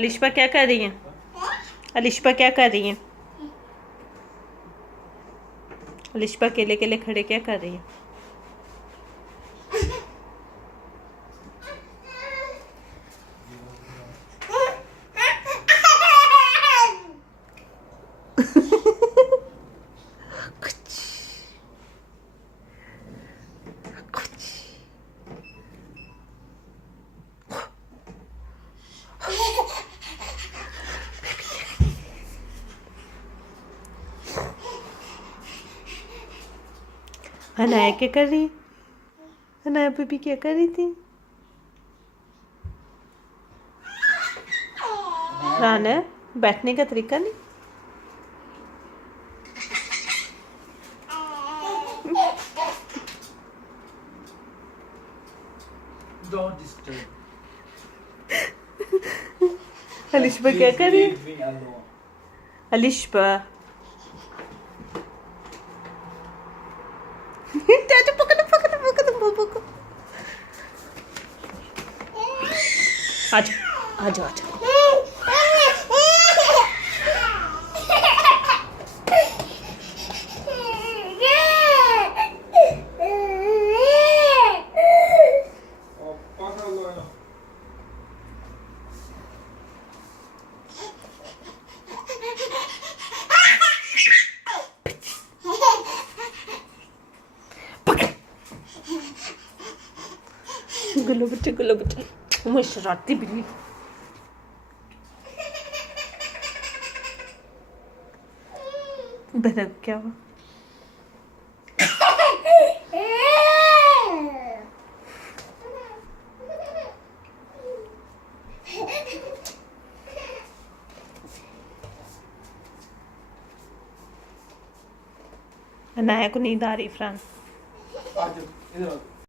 अलिशबा क्या कर रही है? अलिशबा क्या कर रही है? अलिशबा केले केले खड़े क्या कर रही है? अनाया क्या कर रही है? अनाया बेबी क्या कर रही थी? राना बैठने का तरीका नहीं। Don't disturb. अलिशबा क्या कर रही है? Leave me alone. अलिशबा चाचा पकड़ो पकड़ो पकड़ो बाबू को। आजा आजा आजा। पकड़ लो ना। गुल्लू बच्चे मैं शरारती बिल्ली। बता क्या हुआ? अनाया को नींद आ रही फरहान। आ जाओ इधर आओ।